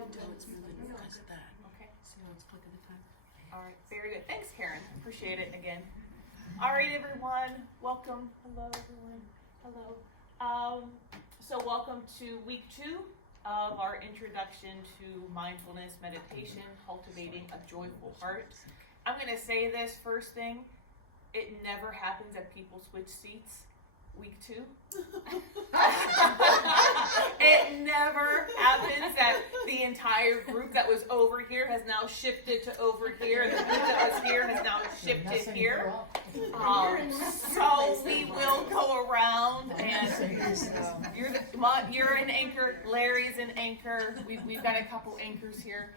until it's moving because of that. Okay. See how it's clicking the time? All right, very good. Thanks, Karen. Appreciate it again. All right, everyone. Welcome. Hello, everyone. Hello. So welcome to week 2 of our introduction to mindfulness meditation, cultivating a joyful heart. I'm going to say this first thing. It never happens that people switch seats week 2. It never happens that the entire group that was over here has now shifted to over here, and the group that was here has now shifted here. So we will go around, and you're an anchor, Larry's an anchor. We've got a couple anchors here.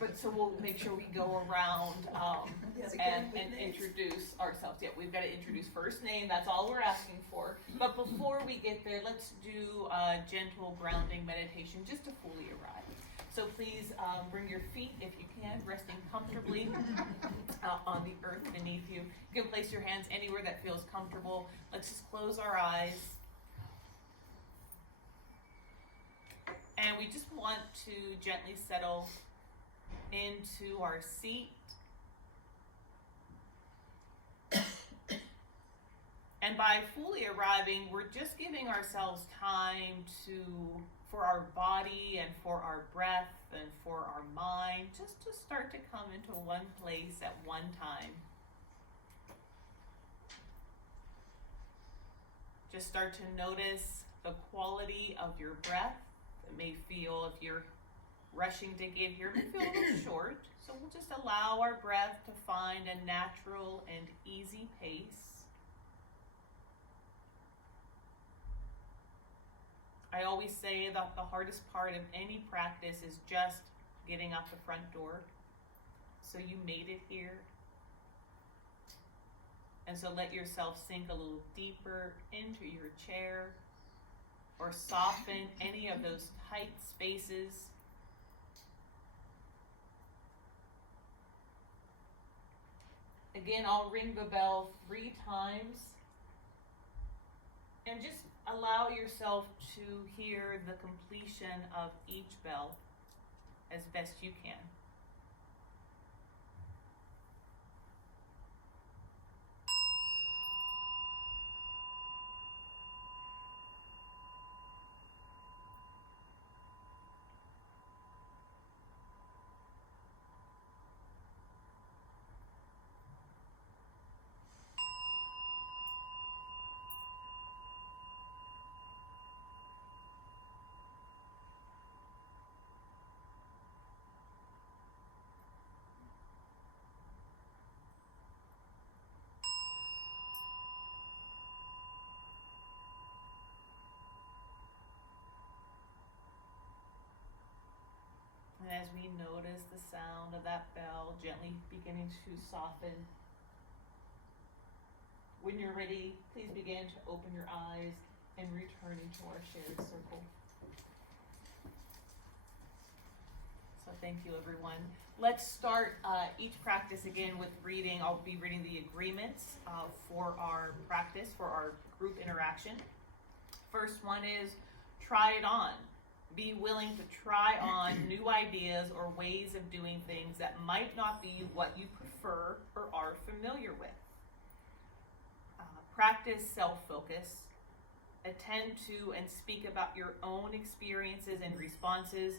But so we'll make sure we go around and introduce ourselves. Yeah, we've got to introduce first name. That's all we're asking for. But before we get there, let's do a gentle grounding meditation just to fully arrive. So please bring your feet, if you can, resting comfortably on the earth beneath you. You can place your hands anywhere that feels comfortable. Let's just close our eyes. And we just want to gently settle into our seat. And by fully arriving, we're just giving ourselves time for our body and for our breath and for our mind, just to start to come into one place at one time. Just start to notice the quality of your breath. It may feel, if you're rushing to get here, it may feel a little short. So we'll just allow our breath to find a natural and easy pace. I always say that the hardest part of any practice is just getting out the front door. So you made it here. And so let yourself sink a little deeper into your chair, or soften any of those tight spaces. Again, I'll ring the bell 3 times. And just allow yourself to hear the completion of each bell as best you can. And as we notice the sound of that bell gently beginning to soften, when you're ready, please begin to open your eyes and return into our shared circle. So thank you, everyone. Let's start each practice again with reading. I'll be reading the agreements for our practice, for our group interaction. First one is, try it on. Be willing to try on new ideas or ways of doing things that might not be what you prefer or are familiar with. Practice self-focus. Attend to and speak about your own experiences and responses.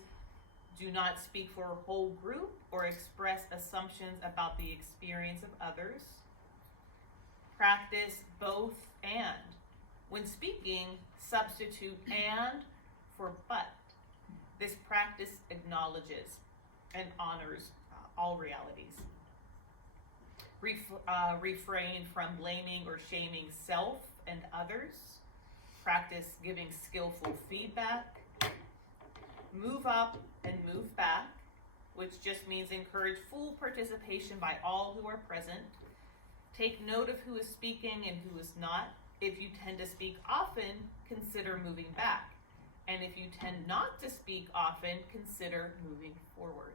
Do not speak for a whole group or express assumptions about the experience of others. Practice both and. When speaking, substitute and for but. This practice acknowledges and honors all realities. Refrain from blaming or shaming self and others. Practice giving skillful feedback. Move up and move back, which just means encourage full participation by all who are present. Take note of who is speaking and who is not. If you tend to speak often, consider moving back. And if you tend not to speak often, consider moving forward.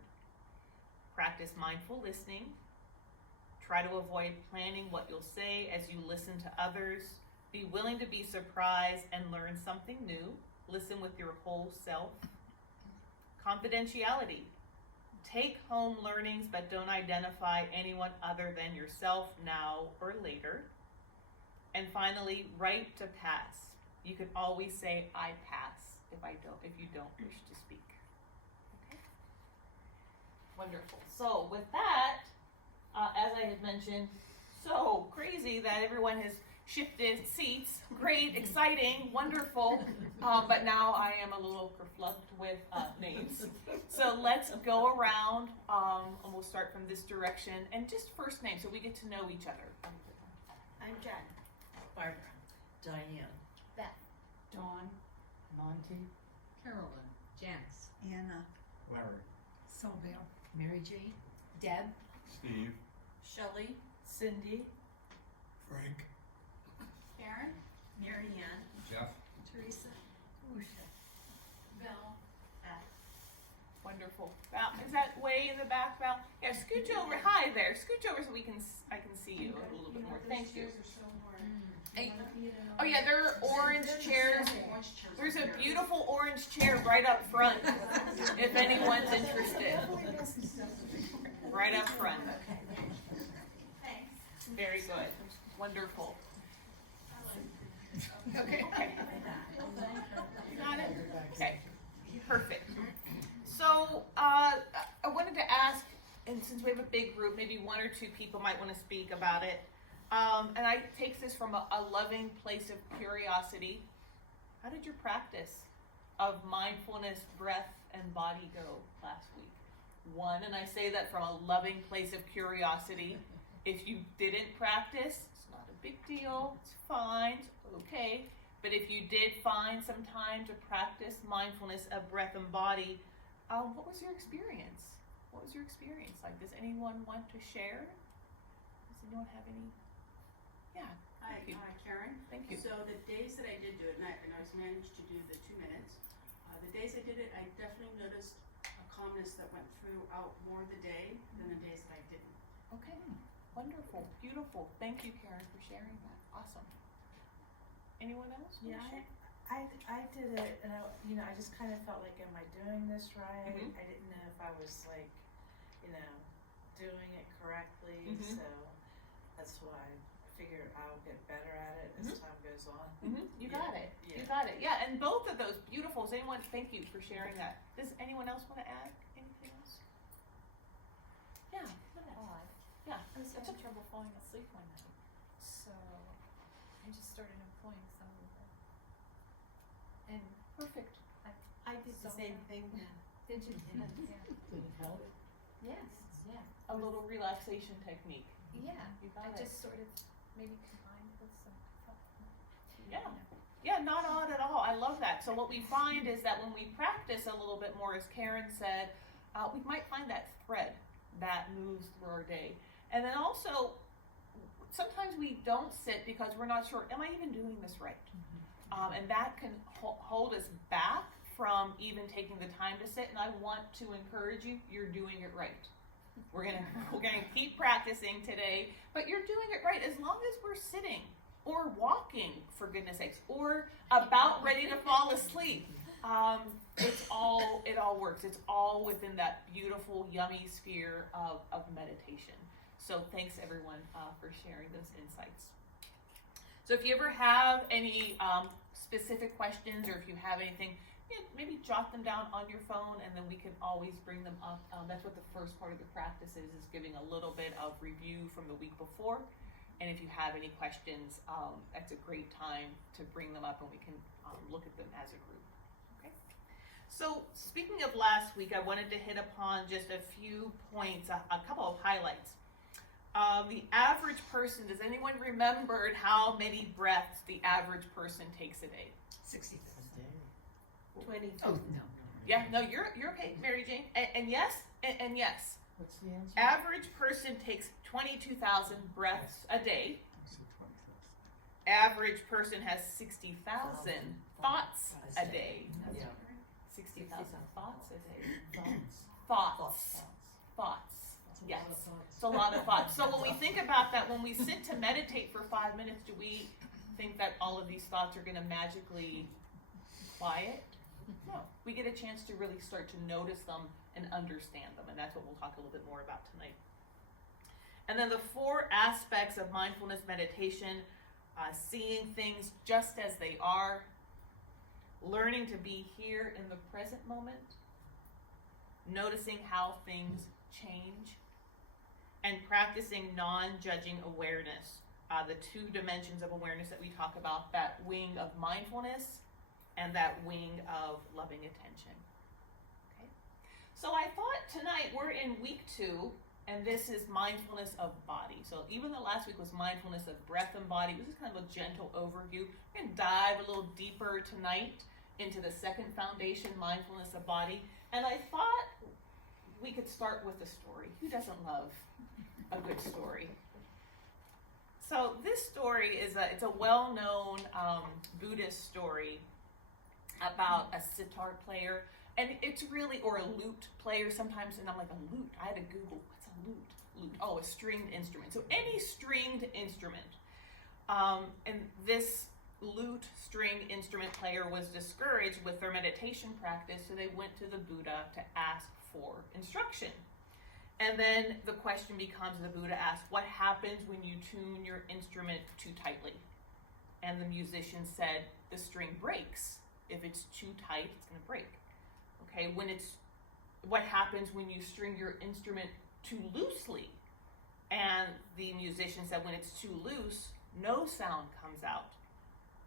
Practice mindful listening. Try to avoid planning what you'll say as you listen to others. Be willing to be surprised and learn something new. Listen with your whole self. Confidentiality. Take home learnings, but don't identify anyone other than yourself now or later. And finally, right to pass. You can always say, I pass, if you don't wish to speak. Okay? Wonderful. So with that, as I had mentioned, so crazy that everyone has shifted seats. Great, exciting, wonderful. But now I am a little kerfluffed with names. So let's go around, and we'll start from this direction. And just first name, so we get to know each other. I'm Jen. Barbara. Diane. Beth. Dawn. Monty. Carolyn. Janice. Anna. Larry. Sylvia. Mary Jane. Deb. Steve. Shelley. Cindy. Frank. Karen. Mary Ann. Jeff. Teresa. Bill. Wonderful. Val, is that way in the back, Val? Yeah, scooch over. Hi there. Scooch over so I can see you a little bit more. Thank you. Hey. Oh yeah, there are orange chairs. There's a beautiful orange chair right up front, if anyone's interested. Right up front. Thanks. Very good. Wonderful. Okay. Got it? Okay. Perfect. So, I wanted to ask, and since we have a big group, maybe one or two people might want to speak about it. And I take this from a loving place of curiosity. How did your practice of mindfulness, breath, and body go last week? One, and I say that from a loving place of curiosity. If you didn't practice, it's not a big deal. It's fine. It's okay. But if you did find some time to practice mindfulness of breath and body, what was your experience? What was your experience like? Does anyone want to share? Does anyone have any? Yeah. Hi, Thank you. Karen. Thank you. So the days that I did do it, and I was managed to do the 2 minutes, the days I did it, I definitely noticed a calmness that went throughout more of the day than the days that I didn't. Okay. Wonderful. Beautiful. Thank you, Karen, for sharing that. Awesome. Anyone else? Yeah, I did it, and I just kind of felt like, am I doing this right? Mhm. I didn't know if I was like, doing it correctly. Mhm. So that's why I figured I'll get better at it as time goes on. You Yeah. got it. Yeah. You got it. Yeah, and both of those beautiful. Does anyone? Thank you for sharing that. Does anyone else want to add anything else? Yeah. Yeah. I was having trouble falling asleep one night, so I just started employing some of them. And Perfect. I did the So, same thing. did you? Yeah. Did it help? Yes. Yeah. A little relaxation technique. Yeah. You got I it. just sort of maybe combined with some. Yeah. Yeah, not odd at all. I love that. So what we find is that when we practice a little bit more, as Karen said, we might find that thread that moves through our day. And then also, sometimes we don't sit because we're not sure, am I even doing this right? And that can hold us back from even taking the time to sit. And I want to encourage you, you're doing it right. We're gonna keep practicing today, but you're doing it right as long as we're sitting or walking, for goodness sakes, or about ready to fall asleep. It all works. It's all within that beautiful, yummy sphere of meditation. So thanks everyone for sharing those insights. So if you ever have any specific questions, or if you have anything, maybe jot them down on your phone, and then we can always bring them up. That's what the first part of the practice is giving a little bit of review from the week before. And if you have any questions, that's a great time to bring them up, and we can look at them as a group. Okay. So speaking of last week, I wanted to hit upon just a few points, a couple of highlights. The average person, does anyone remember how many breaths the average person takes a day? 60,000. 20. Oh, no. Yeah, no, you're okay, Mary Jane. And yes, and yes. What's the answer? Average person takes 22,000 breaths a day. I said 20,000. Average person has 60,000 thoughts a day. Yeah. 60,000 thoughts a day. Thoughts. Thoughts. That's a Yes. lot of thoughts. It's a lot of thoughts. So when we think about that, when we sit to meditate for 5 minutes, do we think that all of these thoughts are going to magically quiet? No, we get a chance to really start to notice them and understand them, and that's what we'll talk a little bit more about tonight. And then the 4 aspects of mindfulness meditation: seeing things just as they are, learning to be here in the present moment, noticing how things change, and practicing non-judging awareness. The 2 dimensions of awareness that we talk about, that wing of mindfulness and that wing of loving attention. Okay? So I thought tonight we're in week 2, and this is mindfulness of body. So even though last week was mindfulness of breath and body, this is kind of a gentle overview. We're going to dive a little deeper tonight into the second foundation, mindfulness of body. And I thought we could start with a story. Who doesn't love a good story? So this story is it's a well-known Buddhist story about a sitar player, and it's really, or a lute player sometimes, and I'm like, a lute? I had to Google, what's a lute? Lute, oh, a stringed instrument. So any stringed instrument. And this lute string instrument player was discouraged with their meditation practice, so they went to the Buddha to ask for instruction. And then the question becomes, the Buddha asks, what happens when you tune your instrument too tightly? And the musician said, the string breaks. If it's too tight, it's going to break. Okay, what happens when you string your instrument too loosely? And the musician said, when it's too loose, no sound comes out.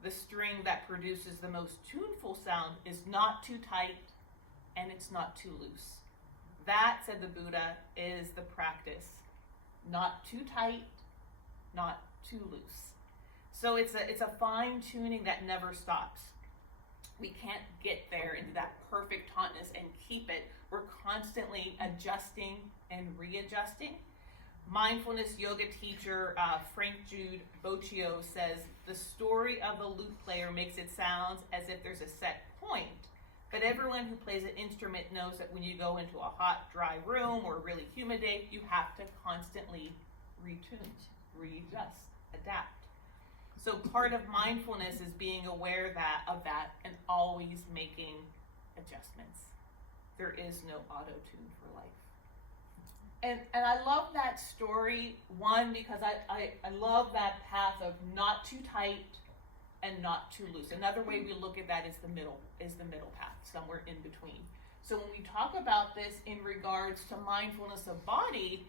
The string that produces the most tuneful sound is not too tight, and it's not too loose. That, said the Buddha, is the practice. Not too tight, not too loose. So it's a fine tuning that never stops. We can't get there into that perfect tautness and keep it. We're constantly adjusting and readjusting. Mindfulness yoga teacher Frank Jude Boccio says, the story of the lute player makes it sound as if there's a set point. But everyone who plays an instrument knows that when you go into a hot, dry room or a really humid day, you have to constantly retune, readjust, adapt. So part of mindfulness is being aware of that and always making adjustments. There is no auto-tune for life. And I love that story, one, because I love that path of not too tight and not too loose. Another way we look at that is the middle path, somewhere in between. So when we talk about this in regards to mindfulness of body,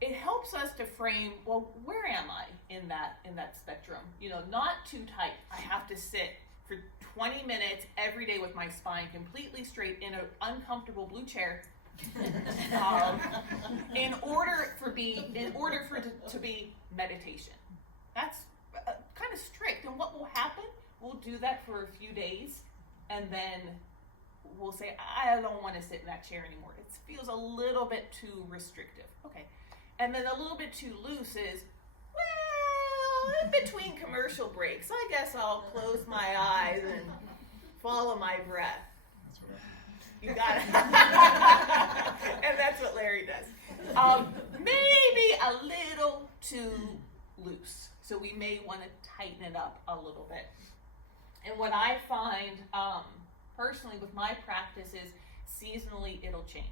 it helps us to frame, well, where am I in that spectrum? Not too tight. I have to sit for 20 minutes every day with my spine completely straight in an uncomfortable blue chair. In order for it to be meditation. That's kind of strict. And what will happen? We'll do that for a few days, and then we'll say, I don't want to sit in that chair anymore. It feels a little bit too restrictive. Okay. And then a little bit too loose is, well, in between commercial breaks, I guess I'll close my eyes and follow my breath. That's what I You got it. And that's what Larry does. Maybe a little too loose. So we may want to tighten it up a little bit. And what I find personally with my practice is seasonally it'll change.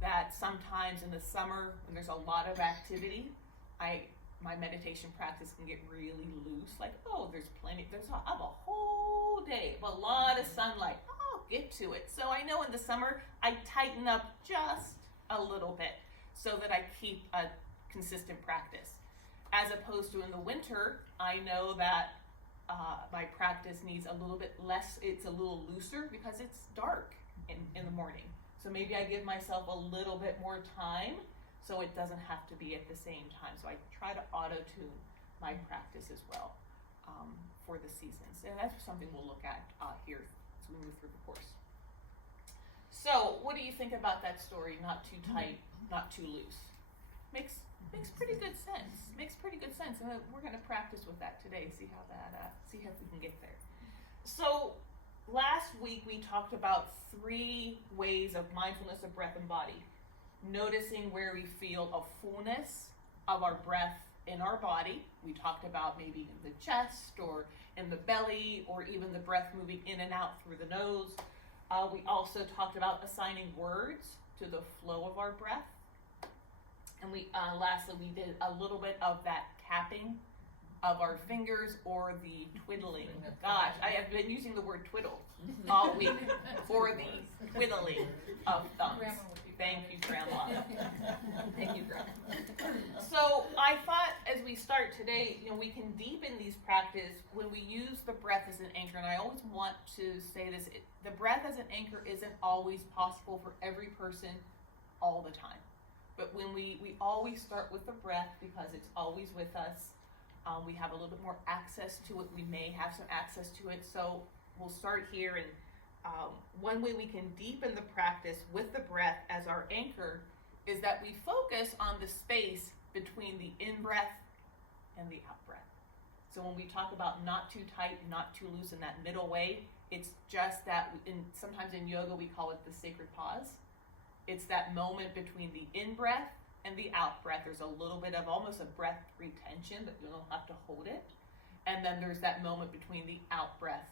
That sometimes in the summer when there's a lot of activity, my meditation practice can get really loose. Like, oh, I have a whole day of a lot of sunlight. I'll get to it. So I know in the summer I tighten up just a little bit so that I keep a consistent practice. As opposed to in the winter, I know that my practice needs a little bit less, it's a little looser because it's dark in the morning. So maybe I give myself a little bit more time so it doesn't have to be at the same time. So I try to auto-tune my practice as well for the seasons. And that's something we'll look at here as we move through the course. So what do you think about that story? Not too tight, not too loose. Makes pretty good sense. Makes pretty good sense. And we're going to practice with that today. See if we can get there. So last week we talked about 3 ways of mindfulness of breath and body. Noticing where we feel a fullness of our breath in our body. We talked about maybe in the chest or in the belly or even the breath moving in and out through the nose. We also talked about assigning words to the flow of our breath. And lastly, we did a little bit of that tapping of our fingers or the twiddling. Gosh, I have been using the word twiddle all week for the twiddling of thumbs. Grandma would be Thank proud. you, Grandma. Thank you, Grandma. So I thought as we start today, we can deepen these practice when we use the breath as an anchor. And I always want to say this, the breath as an anchor isn't always possible for every person all the time. But when we always start with the breath because it's always with us. We have a little bit more access to it. We may have some access to it. So we'll start here. And one way we can deepen the practice with the breath as our anchor is that we focus on the space between the in-breath and the out-breath. So when we talk about not too tight, not too loose in that middle way, it's just that, sometimes in yoga we call it the sacred pause. It's that moment between the in-breath and the out-breath. There's a little bit of almost a breath retention, but you don't have to hold it. And then there's that moment between the out-breath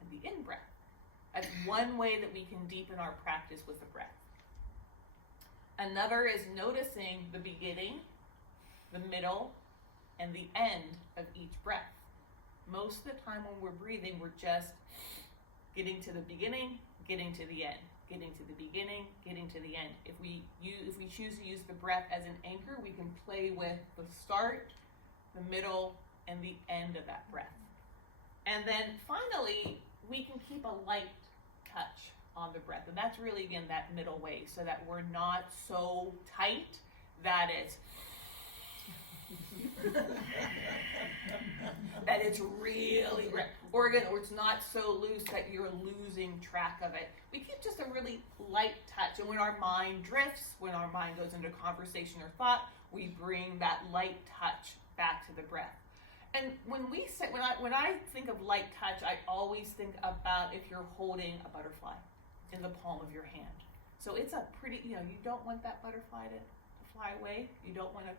and the in-breath. That's one way that we can deepen our practice with the breath. Another is noticing the beginning, the middle, and the end of each breath. Most of the time when we're breathing, we're just getting to the beginning, getting to the end. Getting to the beginning, getting to the end. If we choose to use the breath as an anchor, we can play with the start, the middle, and the end of that breath. And then finally, we can keep a light touch on the breath. And that's really, again, that middle way, so that we're not so tight that it's that it's really, or it's not so loose that you're losing track of it. We keep just a really light touch. And when our mind drifts, when our mind goes into conversation or thought, we bring that light touch back to the breath. And when I think of light touch, I always think about if you're holding a butterfly in the palm of your hand. So it's a pretty, you don't want that butterfly to fly away. You don't want to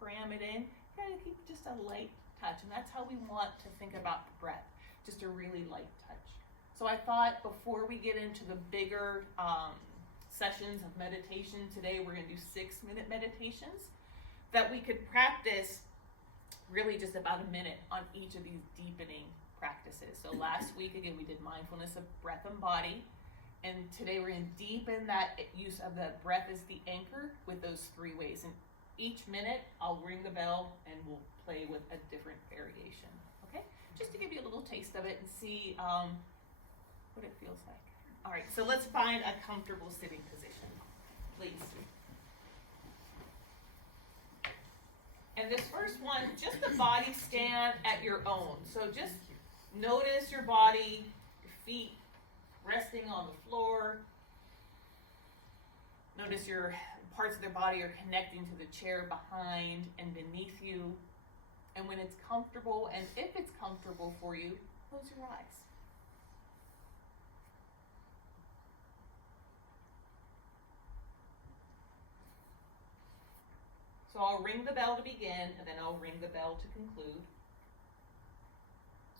cram it in. You gotta keep just a light touch. And that's how we want to think about the breath. Just a really light touch. So I thought before we get into the bigger sessions of meditation today, we're going to do 6-minute meditations, that we could practice really just about a minute on each of these deepening practices. So last week, again, we did mindfulness of breath and body. And today we're going to deepen that use of the breath as the anchor with those 3 ways. And each minute, I'll ring the bell and we'll play with a different variation. Okay? Just to give you a little taste of it and see what it feels like. All right, so let's find a comfortable sitting position, please. And this first one, just the body scan at your own. So just notice your body, your feet resting on the floor. Notice your parts of their body are connecting to the chair behind and beneath you. And when it's comfortable, and if it's comfortable for you, close your eyes. So I'll ring the bell to begin, and then I'll ring the bell to conclude.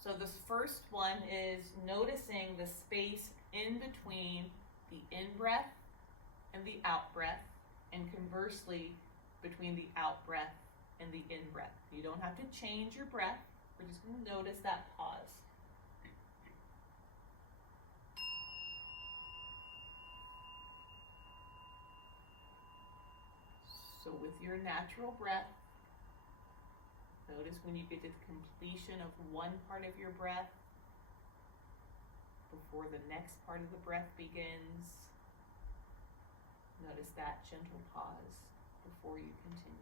So this first one is noticing the space in between the in-breath and the out-breath, and conversely, between the out-breath and the in-breath. You don't have to change your breath. We're just going to notice that pause. So with your natural breath, notice when you get to the completion of one part of your breath, before the next part of the breath begins, notice that gentle pause before you continue.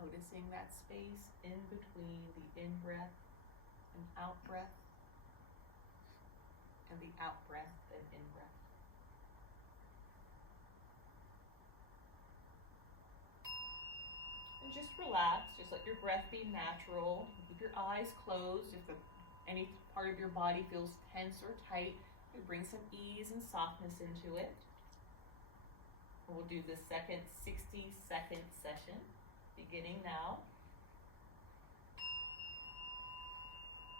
Noticing that space in between the in-breath and out-breath, and the out-breath and in-breath. And And just relax, just let your breath be natural. Keep your eyes closed. If any part of your body feels tense or tight, you bring some ease and softness into it. And we'll do the second 60-second session, beginning now.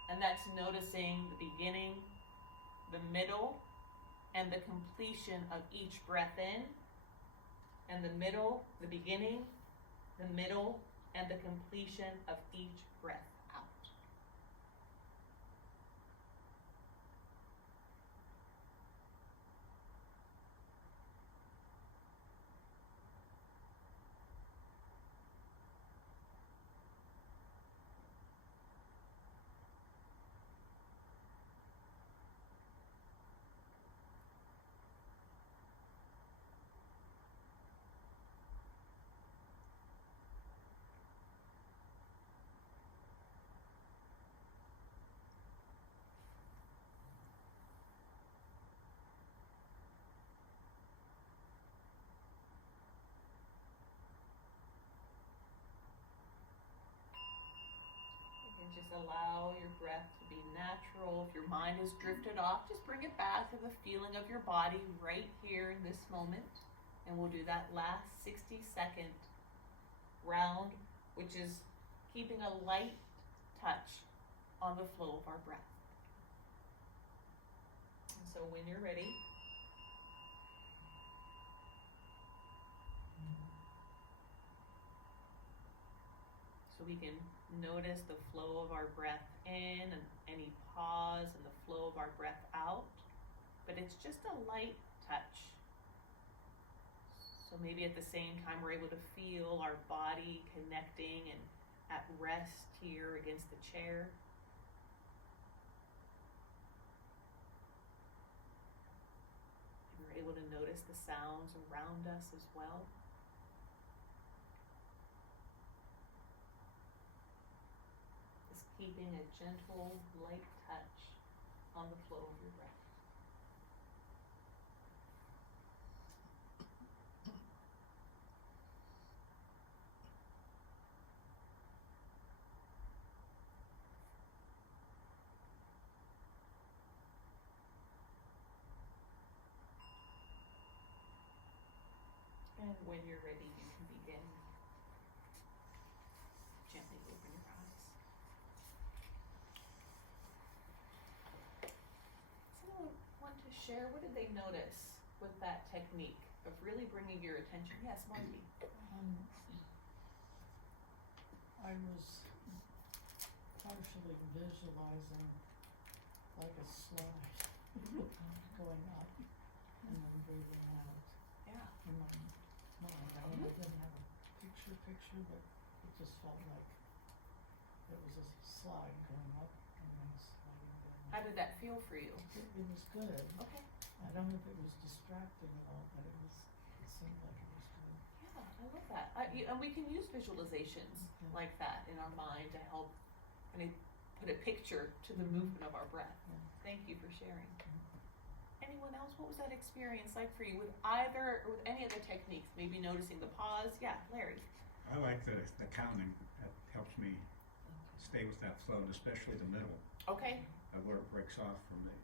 And that's noticing the beginning, the middle, and the completion of each breath in, and the middle, the beginning, the middle, and the completion of each breath out. Just allow your breath to be natural. If your mind has drifted off, just bring it back to the feeling of your body right here in this moment. And we'll do that last 60-second round, which is keeping a light touch on the flow of our breath. And so when you're ready, so we can notice the flow of our breath in and any pause and the flow of our breath out, but it's just a light touch. So maybe at the same time we're able to feel our body connecting and at rest here against the chair. And we're able to notice the sounds around us as well. Keeping a gentle, light touch on the flow of your breath. And when you're ready, you can begin. Gently open your eyes. Want to share, what did they notice with that technique of really bringing your attention? Yes, Marty. I was partially visualizing like a slide going up and then breathing out Yeah. in my mind. I mean, I didn't have a picture, but it just felt like it was a slide going up and then sliding down. How did that feel for you? It was good. Okay. I don't know if it was distracting at all, but it seemed like it was good. Yeah, I love that. And we can use visualizations like that in our mind to help kind of put a picture to the movement of our breath. Yeah. Thank you for sharing. Anyone else? What was that experience like for you with either or with any of the techniques? Maybe noticing the pause. Yeah, Larry. I like the counting. That helps me stay with that flow, and especially the middle, Okay. where it breaks off from the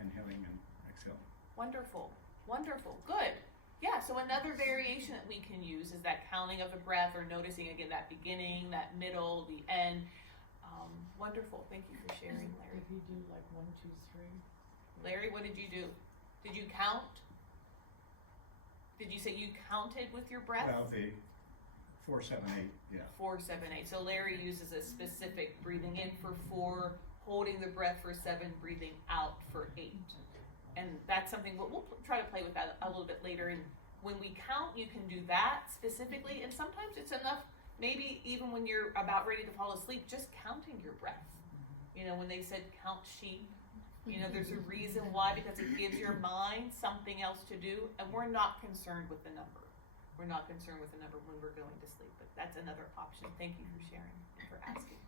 inhaling and exhaling. Wonderful. Wonderful. Good. Yeah, so another variation that we can use is that counting of the breath, or noticing again that beginning, that middle, the end. Wonderful. Thank you for sharing, Larry. If you do like 1, 2, 3. Larry, what did you do? Did you count? Did you say you counted with your breath? Well, the 4, 7, 8, yeah. 4, 7, 8. So Larry uses a specific breathing in for 4, holding the breath for 7, breathing out for 8. And that's something we'll try to play with that a little bit later. And when we count, you can do that specifically. And sometimes it's enough, maybe even when you're about ready to fall asleep, just counting your breath. You know, when they said count sheep, you know, there's a reason why, because it gives your mind something else to do. And we're not concerned with the number. We're not concerned with the number when we're going to sleep. But that's another option. Thank you for sharing and for asking.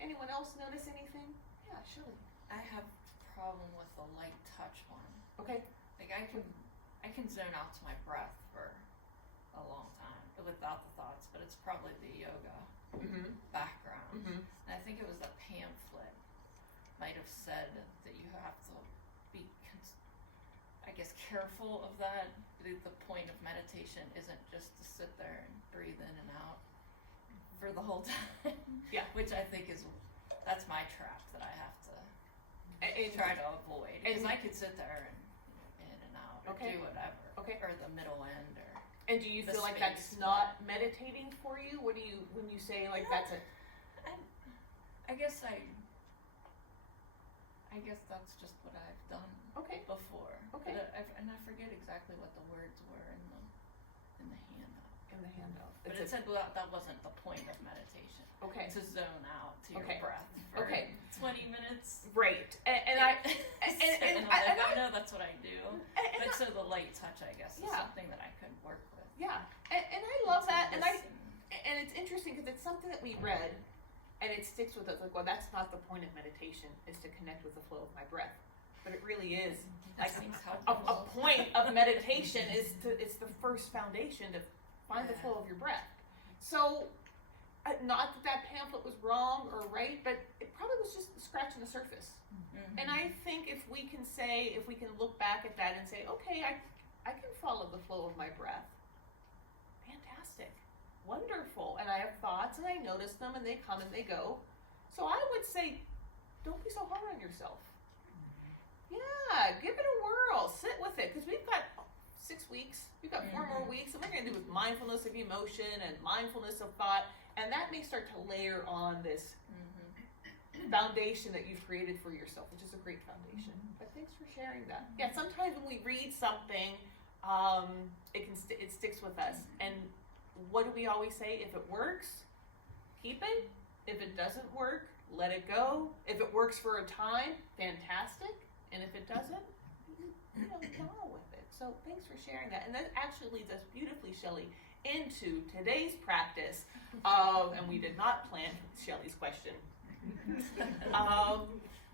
Anyone else notice anything? Yeah, Shirley. I have problem with the light touch one. Okay. Like I can zone out to my breath for a long time. without the thoughts, but it's probably the yoga Mm-hmm. background. Mm-hmm. And I think it was a pamphlet might have said that you have to be, I guess, careful of that. The point of meditation isn't just to sit there and breathe in and out for the whole time. Yeah. Which I think that's my trap that I have to And try to avoid. Because and- I could sit there and in and out or Okay. do whatever. Okay. Or the middle end or. And do you the feel like space, that's not meditating for you? What do you, when you say like that's a, I guess that's just what I've done okay, before. Okay. But and I forget exactly what the words were in the handout. in the handout. But It's it said that wasn't the point of meditation. okay, To zone out to your Okay. breath for Okay. 20 minutes. right. And I, and I, I'm like, I know that's what I do. and But so the light touch, I guess, is Yeah. something that I could work with. yeah, and I love To that, and listen. it's interesting because it's something that we read, and it sticks with us. Like, well, that's not the point of meditation, is to connect with the flow of my breath, but it really is. That Like seems a helpful. point of meditation is it's the first foundation to find the Yeah. flow of your breath. So, not that pamphlet was wrong or right, but it probably was just scratching the surface. Mhm. And I think if we can look back at that and say, okay, I can follow the flow of my breath. Fantastic. Wonderful. And I have thoughts and I notice them and they come and they go. So I would say, don't be so hard on yourself. Yeah, give it a whirl. Sit with it. Because we've got 6 weeks. We've got 4 more weeks. And we're going to do with mindfulness of emotion and mindfulness of thought. And that may start to layer on this foundation that you've created for yourself, which is a great foundation. But thanks for sharing that. Yeah, sometimes when we read something, it sticks with us. And what do we always say? If it works, keep it. If it doesn't work, let it go. If it works for a time, fantastic. And if it doesn't, go with it. So thanks for sharing that. And that actually leads us beautifully, Shelley, into today's practice of, and we did not plan Shelley's question,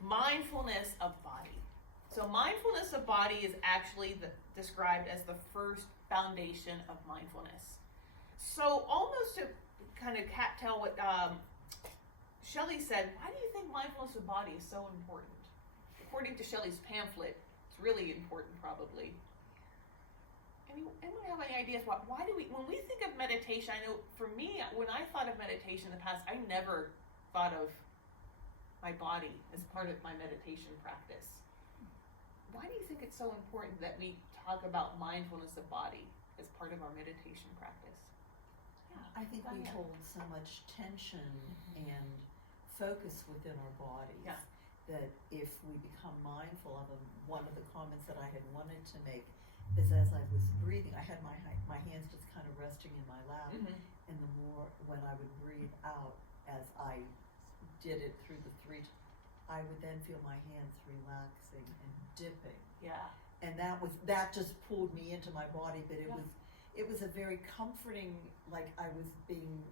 mindfulness of body. So mindfulness of body is actually described as the first foundation of mindfulness. So almost to kind of cattail what Shelley said, why do you think mindfulness of body is so important? According to Shelley's pamphlet, it's really important probably. Anyone have any ideas why do when we think of meditation, I know for me, when I thought of meditation in the past, I never thought of my body as part of my meditation practice. Why do you think it's so important that we talk about mindfulness of body as part of our meditation practice? I think we hold so much tension and focus within our bodies that if we become mindful of them, one of the comments that I had wanted to make is as I was breathing, I had my hands just kind of resting in my lap, and the more when I would breathe out as I did it through the I would then feel my hands relaxing and dipping. Yeah. And that just pulled me into my body, but it was a very comforting, like I was being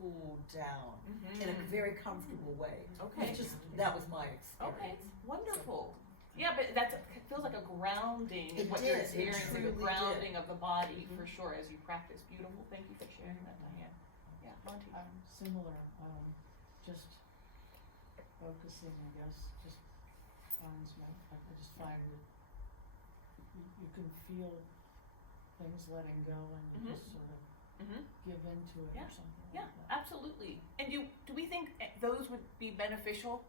pulled down in a very comfortable way. Okay. That was my experience. Okay. Wonderful. Yeah, but it feels like a grounding. It what did. you're It experiencing, a truly grounding of the body for sure as you practice. Beautiful. Thank you for sharing that, Diane. Yeah, Monty. Similar, just focusing, I guess, just finds me. I just find that you can feel things letting go and you just sort of give into it or something Yeah, like that. absolutely. And do we think those would be beneficial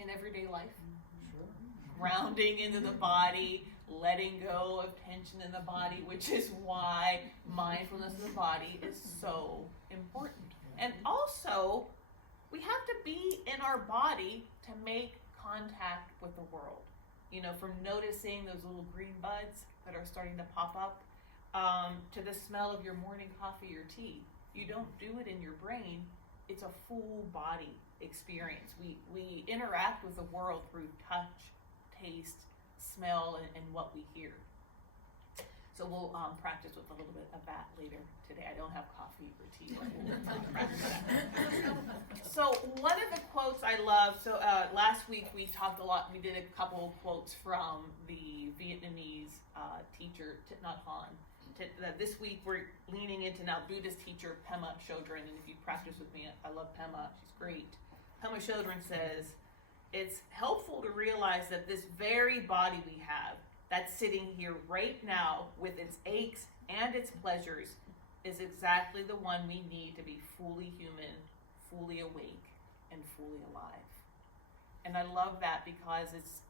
in everyday life? Sure. Grounding into the body, letting go of tension in the body, which is why mindfulness of the body is so important. And also, we have to be in our body to make contact with the world. You know, from noticing those little green buds that are starting to pop up, to the smell of your morning coffee or tea. You don't do it in your brain. It's a full body experience. We interact with the world through touch, taste, smell, and what we hear. So we'll practice with a little bit of that later today. I don't have coffee or tea, but we'll practice that. So one of the quotes I love, last week we talked a lot, we did a couple of quotes from the Vietnamese teacher, Thich Nhat Hanh. This week we're leaning into now Buddhist teacher Pema Chodron, and if you practice with me, I love Pema, she's great. Pema Chodron says, it's helpful to realize that this very body we have, that's sitting here right now with its aches and its pleasures, is exactly the one we need to be fully human, fully awake, and fully alive. And I love that because it's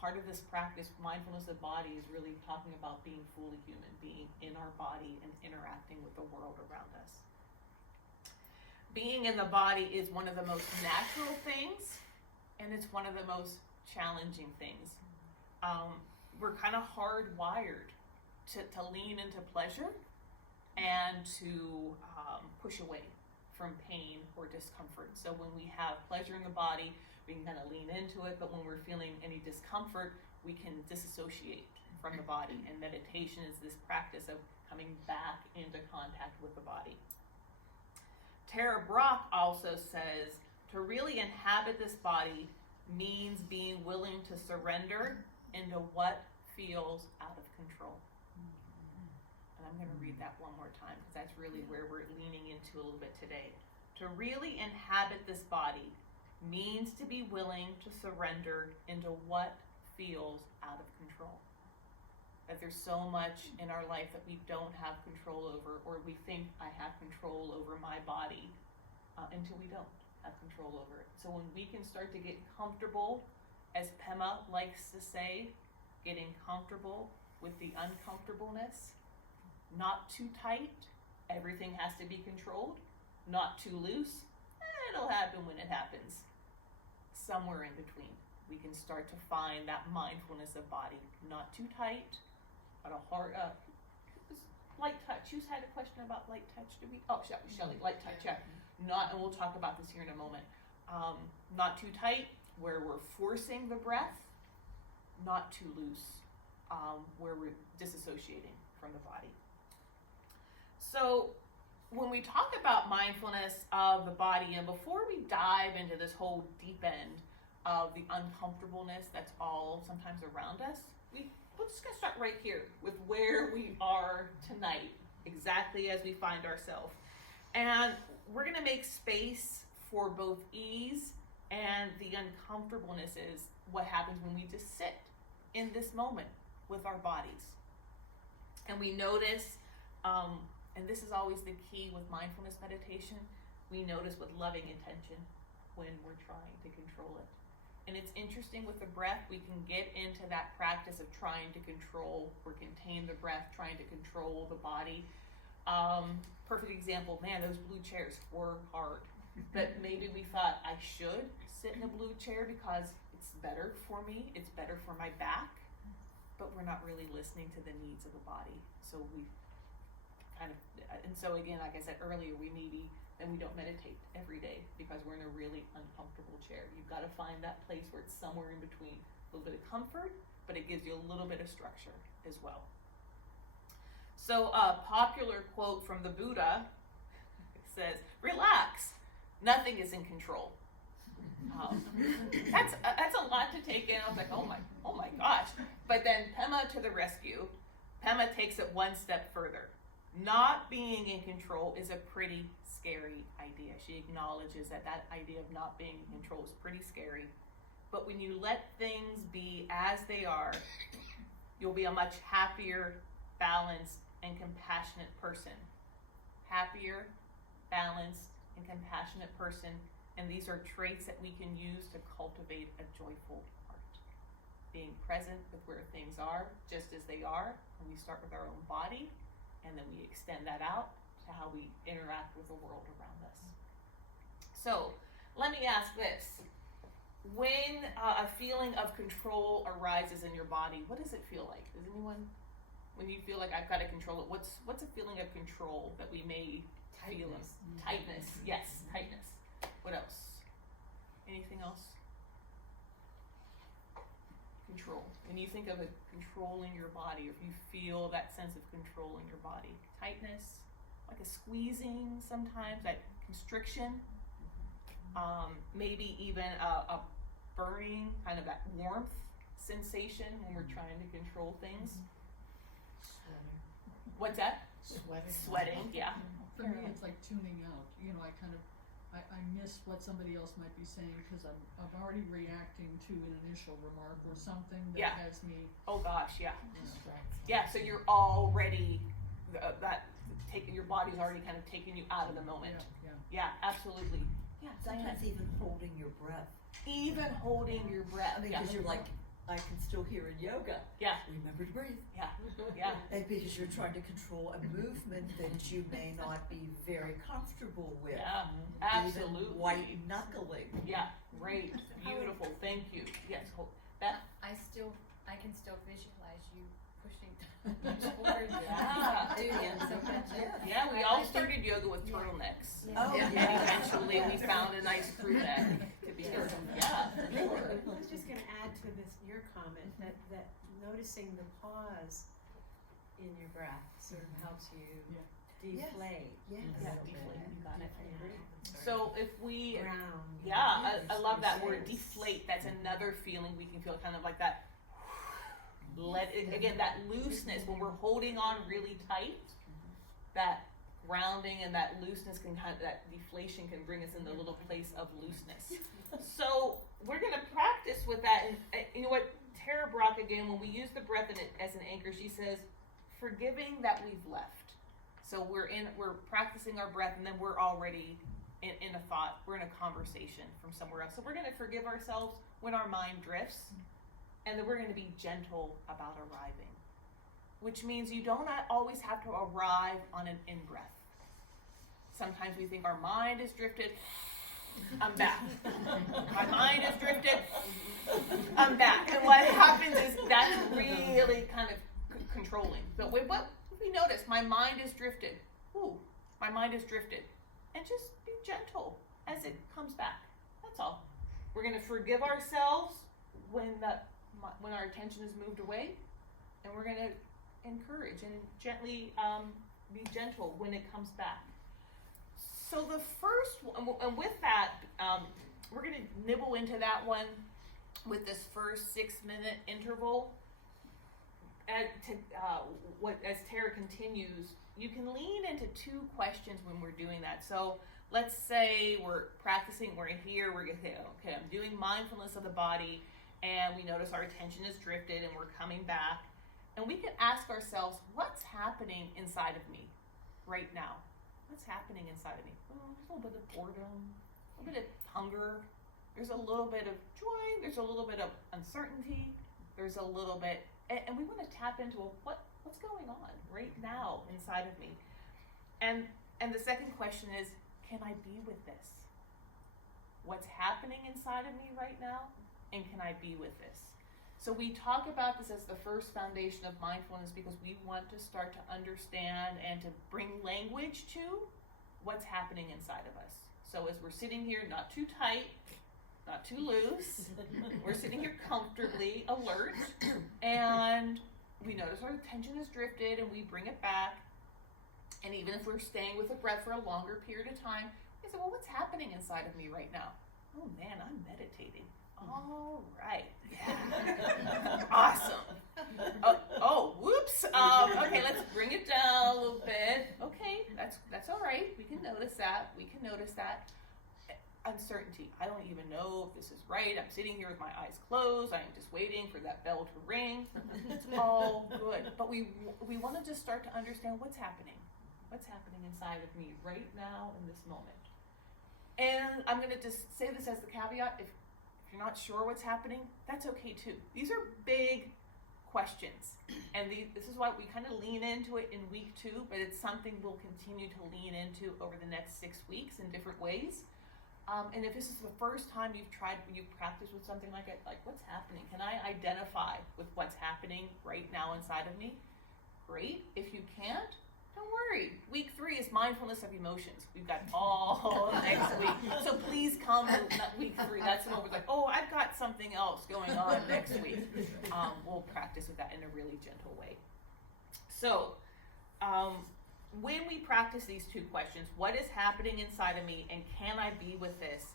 part of this practice, mindfulness of body, is really talking about being fully human, being in our body and interacting with the world around us. Being in the body is one of the most natural things, and it's one of the most challenging things. We're kind of hardwired to lean into pleasure and to push away from pain or discomfort. So when we have pleasure in the body, we can kind of lean into it, but when we're feeling any discomfort, we can disassociate from the body. And meditation is this practice of coming back into contact with the body. Tara Brach also says, to really inhabit this body means being willing to surrender into what feels out of control. And I'm going to read that one more time because that's really where we're leaning into a little bit today. To really inhabit this body means to be willing to surrender into what feels out of control. That there's so much in our life that we don't have control over, or we think I have control over my body until we don't have control over it. So when we can start to get comfortable, as Pema likes to say, getting comfortable with the uncomfortableness, not too tight, everything has to be controlled, not too loose, it'll happen when it happens. Somewhere in between, we can start to find that mindfulness of body, not too tight, but a hard, light touch. Who's had a question about light touch? Shelley, light touch, yeah. Not, and we'll talk about this here in a moment. Not too tight, where we're forcing the breath, not too loose, where we're disassociating from the body. So when we talk about mindfulness of the body, and before we dive into this whole deep end of the uncomfortableness that's all sometimes around us, we're just going to start right here with where we are tonight, exactly as we find ourselves. And we're going to make space for both ease and the uncomfortableness is what happens when we just sit in this moment with our bodies. And we notice, and this is always the key with mindfulness meditation, we notice with loving intention when we're trying to control it. And it's interesting with the breath, we can get into that practice of trying to control or contain the breath, trying to control the body. Perfect example, man, those blue chairs were hard. But maybe we thought I should sit in a blue chair because it's better for me, it's better for my back, but we're not really listening to the needs of the body. So we and so again, like I said earlier, we don't meditate every day because we're in a really uncomfortable chair. You've got to find that place where it's somewhere in between, a little bit of comfort, but it gives you a little bit of structure as well. So a popular quote from the Buddha says, "Relax, nothing is in control." That's a lot to take in. I was like, oh my gosh. But then Pema to the rescue. Pema takes it one step further. Not being in control is a pretty scary idea. She acknowledges that idea of not being in control is pretty scary. But when you let things be as they are, you'll be a much happier, balanced, and compassionate person. Happier, balanced, and compassionate person. And these are traits that we can use to cultivate a joyful heart. Being present with where things are, just as they are, and we start with our own body, and then we extend that out to how we interact with the world around us. So, let me ask this. When a feeling of control arises in your body, what does it feel like? Does anyone, when you feel like I've got to control it, what's a feeling of control that we may feel? Tightness, yes, tightness. What else? Anything else? Control. When you think of it controlling your body, or if you feel that sense of control in your body, tightness, like a squeezing sometimes, that constriction, maybe even a burning, kind of that warmth sensation when we're trying to control things. What's that? Sweating, yeah. For me, it's like tuning out. You know, I miss what somebody else might be saying because I'm already reacting to an initial remark or something that Yeah. has me Oh gosh, yeah. distracted. Yeah, so you're already, your body's already kind of taking you out of the moment. Yeah. Yeah, absolutely. Yeah, Sometimes even holding your breath. even holding your breath. I mean, Yeah. because you're like, I can still hear in yoga. Yeah. Remember to breathe. Yeah, yeah, And because you're trying to control a movement that you may not be very comfortable with. yeah, Even absolutely. white knuckling. Yeah, great, beautiful, thank you. Yes, Beth? I can still visualize you pushing towards Yeah. doing so much. Yeah, we all started yoga with turtlenecks. Oh, And yeah. eventually we found a nice crew neck to be, yeah, sure. I was just gonna add to your comment, that noticing the pause in your breath sort of helps you deflate. Yes. Yeah, A little deflate, bit. you got it. Yeah. So if we, Ground. yeah, I love that word, Deflate. deflate. That's another feeling we can feel, kind of like that. Again, that looseness when we're holding on really tight. That grounding and that looseness that deflation can bring us in the little place of looseness. So we're gonna practice with that. And you know what, Tara Brock again, when we use the breath as an anchor, she says, forgiving that we've left. So we're practicing our breath, and then we're already in a thought, we're in a conversation from somewhere else. So we're gonna forgive ourselves when our mind drifts, and then we're gonna be gentle about arriving. Which means you don't always have to arrive on an in-breath. Sometimes we think our mind has drifted, I'm back. My mind has drifted, I'm back. And what happens is that's really kind of controlling. But what we notice, my mind has drifted. Ooh, my mind has drifted. And just be gentle as it comes back. That's all. We're gonna forgive ourselves when our attention is moved away, and we're gonna encourage and gently be gentle when it comes back. So the first one, and with that, we're going to nibble into that one with this first 6-minute interval. As Tara continues, you can lean into 2 questions when we're doing that. So let's say we're practicing, we're in here, we're going to say, okay, I'm doing mindfulness of the body, and we notice our attention has drifted and we're coming back. And we can ask ourselves, what's happening inside of me right now? What's happening inside of me? Oh, there's a little bit of boredom, a little bit of hunger, there's a little bit of joy, there's a little bit of uncertainty, there's a little bit, and we want to tap into what's going on right now inside of me. And the second question is, can I be with this? What's happening inside of me right now, and can I be with this? So we talk about this as the first foundation of mindfulness because we want to start to understand and to bring language to what's happening inside of us. So as we're sitting here, not too tight, not too loose, we're sitting here comfortably, alert, and we notice our attention has drifted and we bring it back. And even if we're staying with the breath for a longer period of time, we say, well, what's happening inside of me right now? Oh man, I'm meditating. All right. Yeah. Awesome. Whoops. Okay, let's bring it down a little bit. Okay, that's all right. We can notice that. Uncertainty. I don't even know if this is right. I'm sitting here with my eyes closed. I'm just waiting for that bell to ring. It's all good. But we want to just start to understand what's happening. What's happening inside of me right now in this moment. And I'm going to just say this as the caveat. If you're not sure what's happening, that's okay too. These are big questions, and this is why we kind of lean into it in week 2, but it's something we'll continue to lean into over the next 6 weeks in different ways. And if this is the first time you've practiced with something like it, like what's happening? Can I identify with what's happening right now inside of me? Great. If you can't, don't worry. Week 3 is mindfulness of emotions. We've got all next week. So please come to week 3. That's the one we're like, oh, I've got something else going on next week. We'll practice with that in a really gentle way. So when we practice these 2 questions, what is happening inside of me and can I be with this?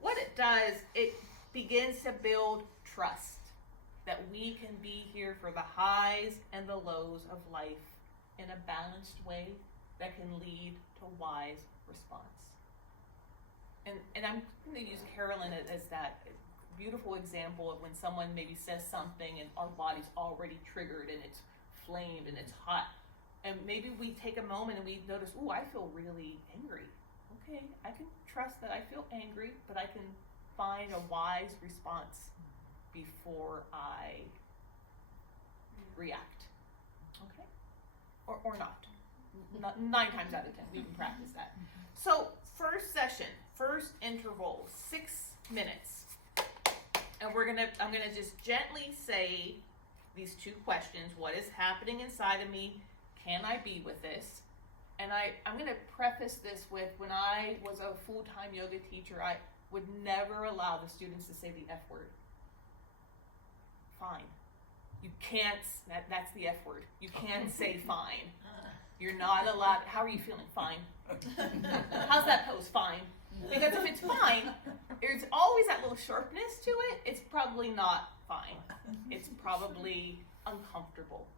What it does, it begins to build trust that we can be here for the highs and the lows of life in a balanced way that can lead to wise response. And I'm going to use Carolyn as that beautiful example of when someone maybe says something and our body's already triggered and it's flamed and it's hot. And maybe we take a moment and we notice, ooh, I feel really angry. Okay, I can trust that I feel angry, but I can find a wise response before I react. Okay? Or not. 9 times out of 10, we can practice that. So, first session, first interval, 6 minutes. And I'm gonna just gently say these 2 questions. What is happening inside of me? Can I be with this? And I'm gonna preface this with, when I was a full-time yoga teacher, I would never allow the students to say the F word. Fine. You can't, that's the F word. You can't say fine. You're not allowed, how are you feeling? Fine. How's that pose? Fine. Because if it's fine, there's always that little sharpness to it. It's probably not fine. It's probably uncomfortable.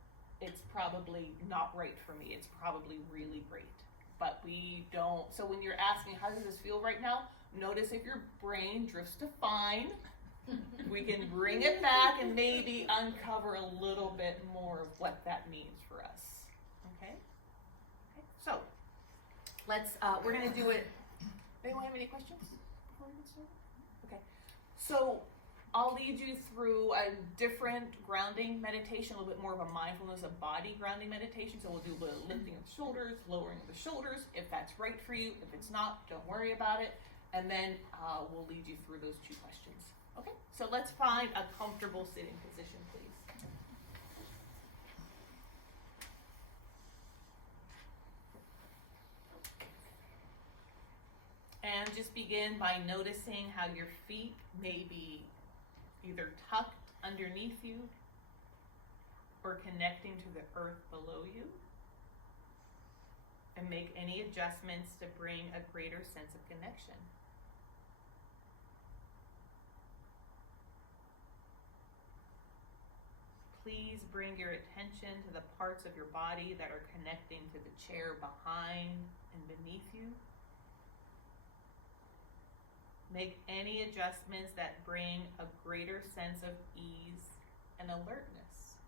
It's probably not right for me. It's probably really great. But we don't, so when you're asking, how does this feel right now? Notice if your brain drifts to fine. We can bring it back and maybe uncover a little bit more of what that means for us. Okay? So, let's, we're going to do it. Anyone have any questions before we get started? Okay. So, I'll lead you through a different grounding meditation, a little bit more of a mindfulness of body grounding meditation. So, we'll do a little lifting of the shoulders, lowering of the shoulders, if that's right for you. If it's not, don't worry about it. And then we'll lead you through those 2 questions. Okay? So, let's find a comfortable sitting position, please. And just begin by noticing how your feet may be either tucked underneath you or connecting to the earth below you. And make any adjustments to bring a greater sense of connection. Please bring your attention to the parts of your body that are connecting to the chair behind and beneath you. Make any adjustments that bring a greater sense of ease and alertness.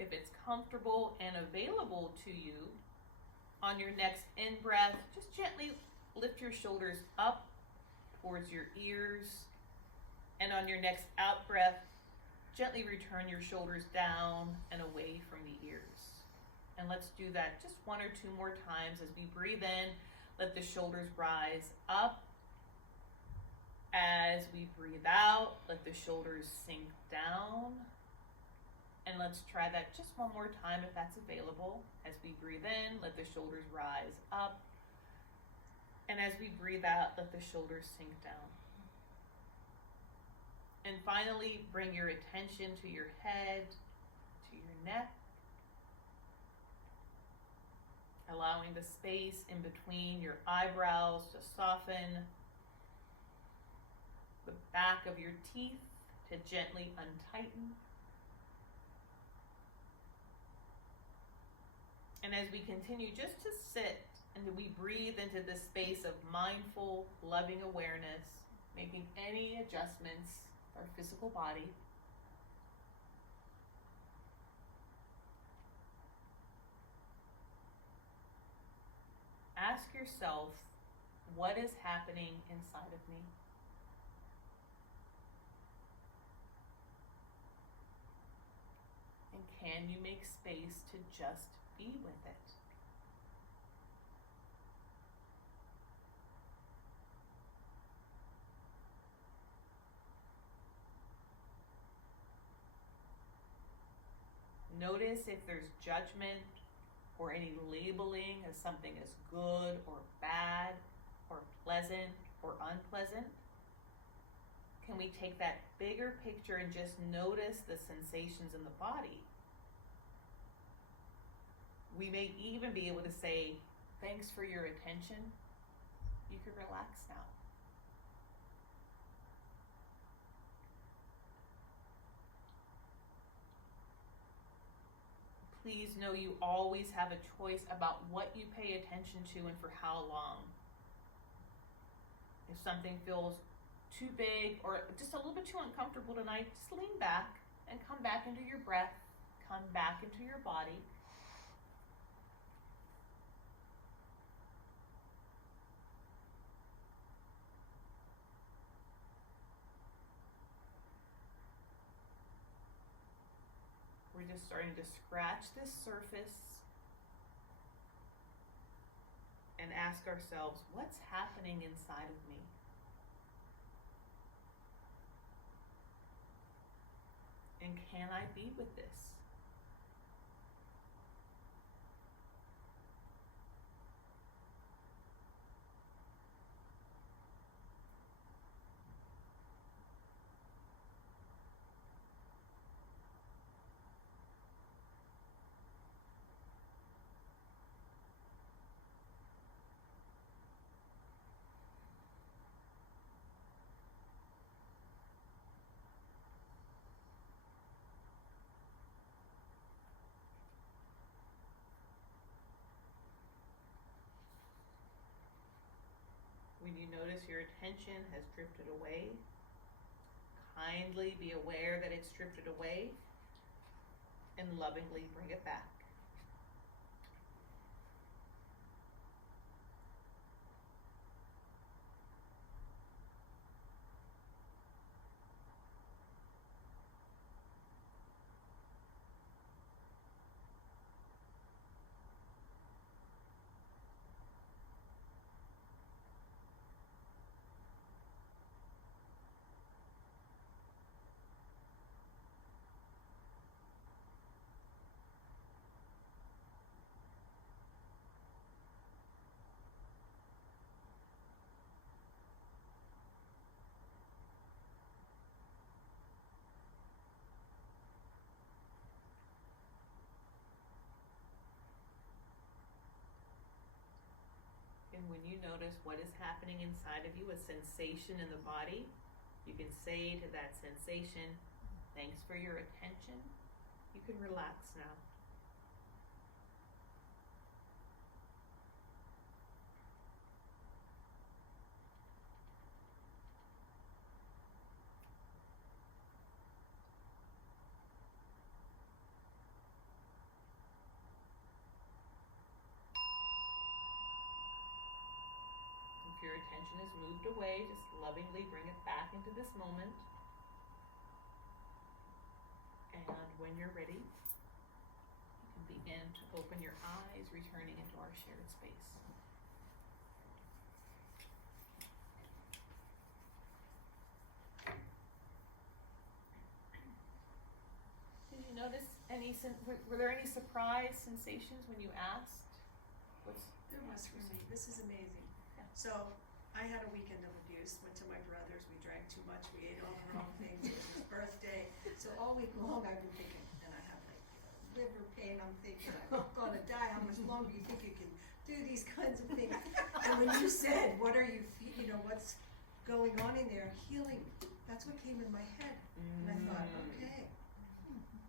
If it's comfortable and available to you, on your next in-breath, just gently lift your shoulders up towards your ears. And on your next out-breath, gently return your shoulders down and away from the ears. And let's do that just 1 or 2 more times. As we breathe in, let the shoulders rise up. As we breathe out, let the shoulders sink down. And let's try that just 1 more time if that's available. As we breathe in, let the shoulders rise up. And as we breathe out, let the shoulders sink down. And finally, bring your attention to your head, to your neck. Allowing the space in between your eyebrows to soften. The back of your teeth to gently untighten. And as we continue just to sit and we breathe into this space of mindful, loving awareness, making any adjustments to our physical body. Ask yourself, what is happening inside of me? And can you make space to just be with it? Notice if there's judgment or any labeling as something as good or bad or pleasant or unpleasant. Can we take that bigger picture and just notice the sensations in the body? We may even be able to say, thanks for your attention. You can relax now. please know you always have a choice about what you pay attention to and for how long. If something feels too big or just a little bit too uncomfortable tonight, just lean back and come back into your breath, come back into your body. We're just starting to scratch this surface and ask ourselves, what's happening inside of me? And can I be with this? When you notice your attention has drifted away, kindly be aware that it's drifted away and lovingly bring it back. And when you notice what is happening inside of you, a sensation in the body, you can say to that sensation, thanks for your attention. You can relax now. If your attention has moved away, just lovingly bring it back into this moment. And when you're ready, you can begin to open your eyes, returning into our shared space. Did you notice were there any surprise sensations when you asked? There was for me. This is amazing. Yeah. So I had a weekend of abuse. Went to my brother's. We drank too much. We ate all the wrong things. It was his birthday. So all week long I've been thinking, and I have like liver pain. I'm thinking I'm gonna die. How much longer do you think you can do these kinds of things? And when you said, "What are you? What's going on in there?" Healing. That's what came in my head. And I thought, okay.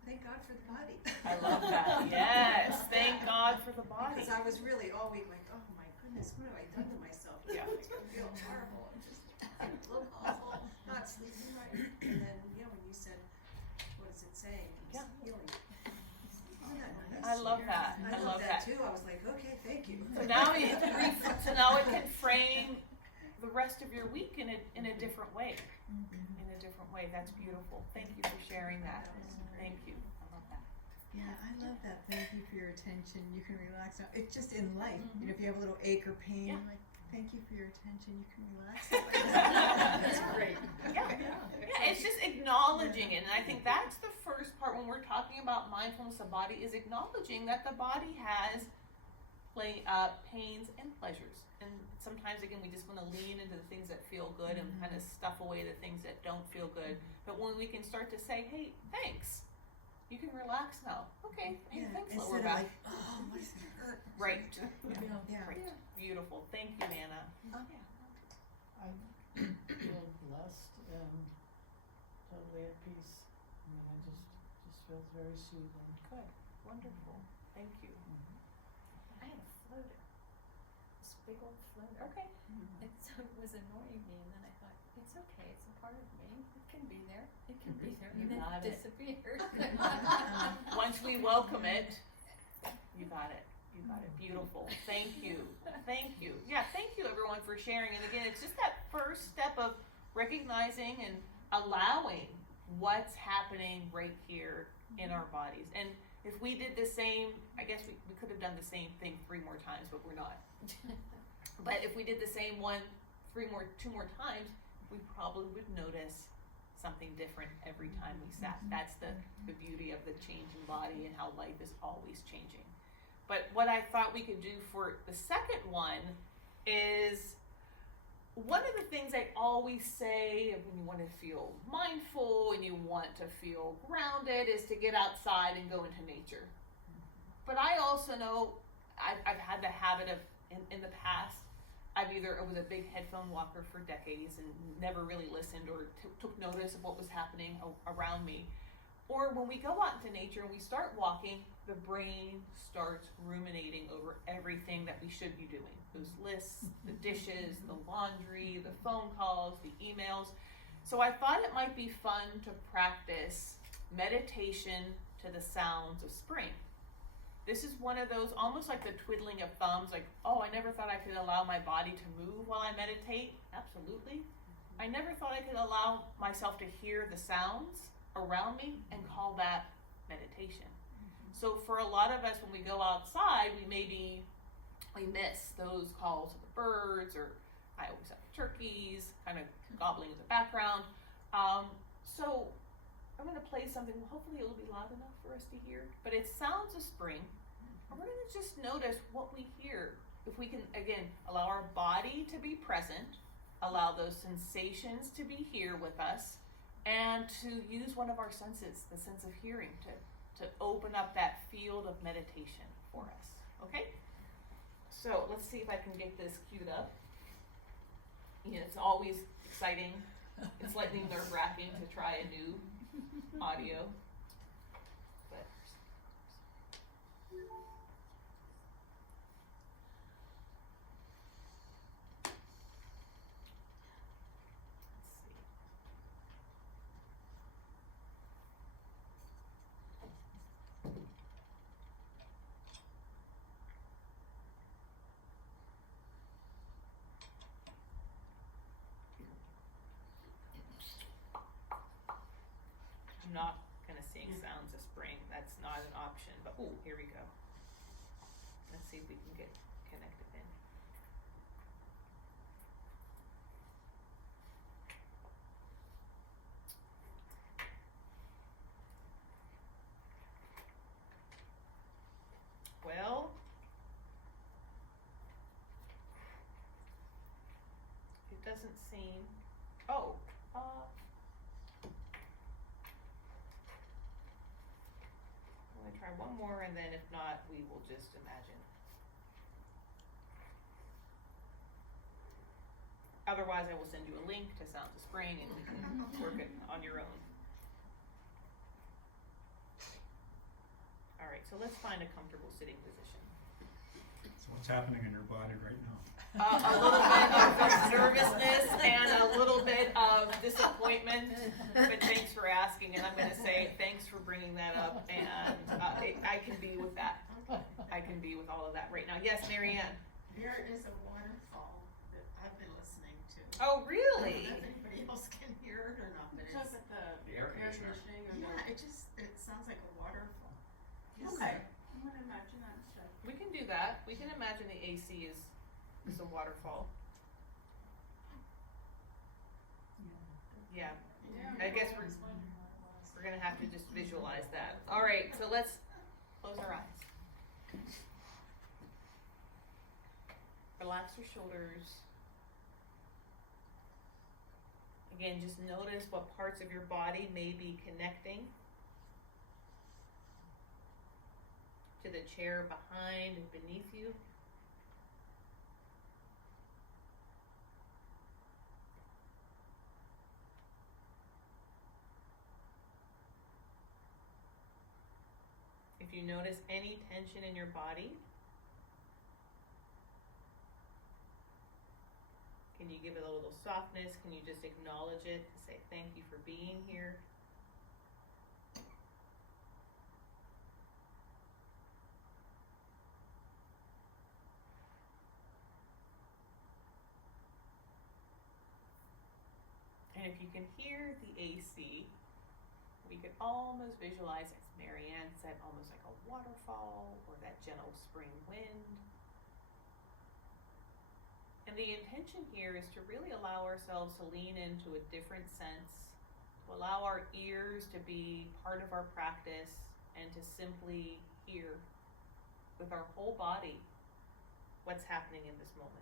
Thank God for the body. I love that. Yes, thank God for the body. Because I was really all week like, oh my goodness, what have I done to myself? Yeah. Like, I feel horrible. I'm just look awful, not sleeping right. And then, when you said, what is it saying? It's healing. Isn't that nice? I love that. I love that too. I was like, okay, thank you. So now it can frame the rest of your week in a different way. In a different way. That's beautiful. Thank you for sharing that. Thank you. I love that. Yeah, I love that. Thank you for your attention. You can relax now. It's just in life. If you have a little ache or pain, like, thank you for your attention. You can relax. That's great. Yeah, it's just acknowledging it. And I think that's the first part when we're talking about mindfulness of body, is acknowledging that the body has pains and pleasures. And sometimes, again, we just want to lean into the things that feel good and kind of stuff away the things that don't feel good. But when we can start to say, hey, thanks. You can relax now. Okay, hey, thanks, lower back. Like, oh, my hurt. Right. Yeah. Right. Beautiful. Thank you, Anna. I feel blessed and totally at peace. I mean, it just feels very soothing. Good. wonderful. Thank you. I had a floater, this big old floater. Okay. And so it was annoying me, and then I thought, it's okay, it's a part of me, it can be there, it can be there, You and then got it it. disappeared. Once we welcome it, you got it. You got it. Beautiful. Thank you. Thank you. Yeah, thank you everyone for sharing. And again, it's just that first step of recognizing and allowing what's happening right here in our bodies. And if we did the same, I guess we could have done the same thing 3 more times, but we're not. But if we did the same one 2 more times, we probably would notice something different every time we sat. That's the beauty of the changing body and how life is always changing. But what I thought we could do for the second one is, one of the things I always say when you want to feel mindful and you want to feel grounded is to get outside and go into nature. But I also know I've had the habit of, in the past, I was a big headphone walker for decades and never really listened or took notice of what was happening around me. Or when we go out into nature and we start walking, the brain starts ruminating over everything that we should be doing. Those lists, the dishes, the laundry, the phone calls, the emails. So I thought it might be fun to practice meditation to the sounds of spring. This is one of those, almost like the twiddling of thumbs, like, oh, I never thought I could allow my body to move while I meditate. Absolutely. I never thought I could allow myself to hear the sounds around me and call that meditation. So for a lot of us, when we go outside, we miss those calls of the birds, or I always have turkeys kind of gobbling in the background. So I'm going to play something, hopefully it'll be loud enough for us to hear, but it's sounds of spring. And we're going to just notice what we hear. If we can, again, allow our body to be present, allow those sensations to be here with us, and to use one of our senses, the sense of hearing, to open up that field of meditation for us. Okay? So let's see if I can get this queued up. It's always exciting. It's slightly nerve-wracking to try a new audio. But I'm not gonna sing sounds of spring. That's not an option. But here we go. Let's see if we can get connected in. Well, it doesn't seem. I'm gonna try one more, and then if not, we will just imagine. Otherwise, I will send you a link to Sounds of Spring, and you can work it on your own. All right, so let's find a comfortable sitting position. So what's happening in your body right now? A little bit of nervousness and a little bit of disappointment, but thanks for asking, and I'm going to say thanks for bringing that up, and I can be with that. I can be with all of that right now. Yes, Marianne? There is a waterfall that I've been listening to. Oh, really? I don't know if anybody else can hear it or not, but So it's, is it the air conditioner. conditioning or yeah, it sounds like a waterfall. Okay. I'm gonna imagine that instead. We can do that. We can imagine the AC is a waterfall. Yeah. I guess we're going to have to just visualize that. All right, so let's close our eyes. Relax your shoulders. Again, just notice what parts of your body may be connecting to the chair behind and beneath you. If you notice any tension in your body, can you give it a little softness? Can you just acknowledge it? Say thank you for being here. And if you can hear the AC, we could almost visualize, as Marianne said, almost like a waterfall or that gentle spring wind. And the intention here is to really allow ourselves to lean into a different sense, to allow our ears to be part of our practice, and to simply hear with our whole body what's happening in this moment.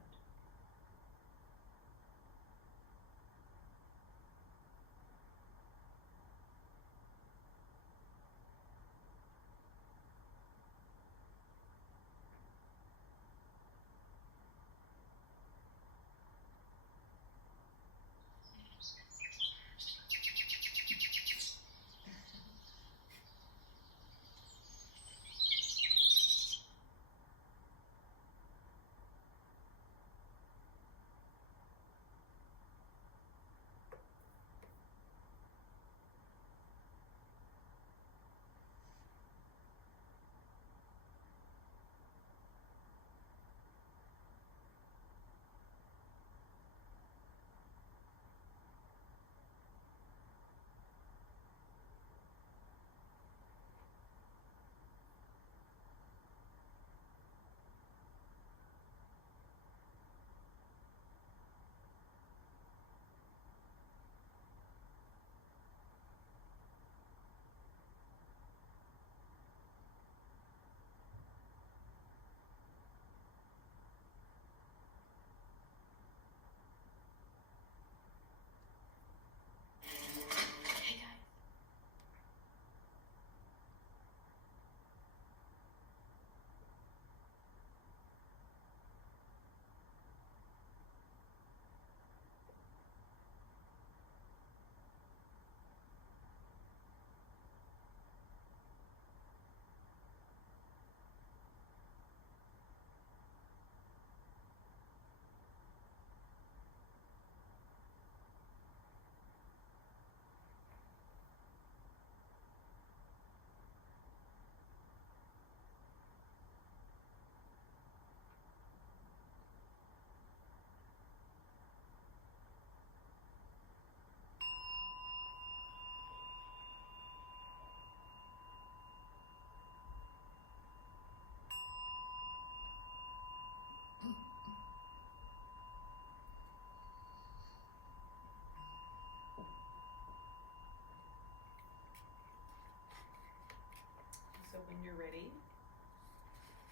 So when you're ready,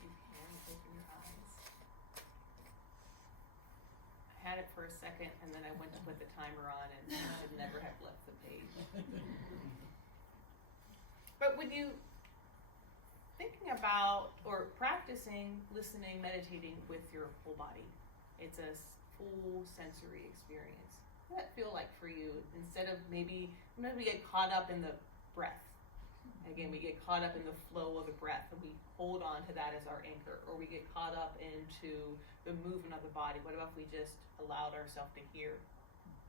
you can open your eyes. I had it for a second and then I went to put the timer on and I should never have left the page. But when you thinking about or practicing listening, meditating with your whole body, it's a full sensory experience. What does that feel like for you? Instead of maybe we get caught up in the breath. Again, we get caught up in the flow of the breath and we hold on to that as our anchor, or we get caught up into the movement of the body. What about if we just allowed ourselves to hear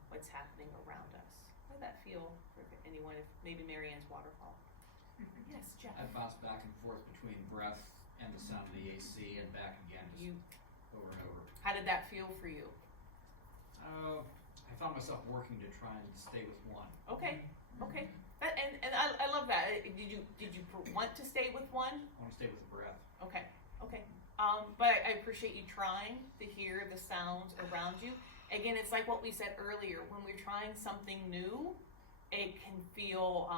what's happening around us? How did that feel for anyone? If maybe Marianne's waterfall. Yes, Jeff. I bounce back and forth between breath and the sound of the AC and back again, over and over. How did that feel for you? I found myself working to try and stay with one. Okay. And I love that. Did you want to stay with one? I want to stay with the breath. Okay. But I appreciate you trying to hear the sounds around you. Again, it's like what we said earlier. When we're trying something new, it can feel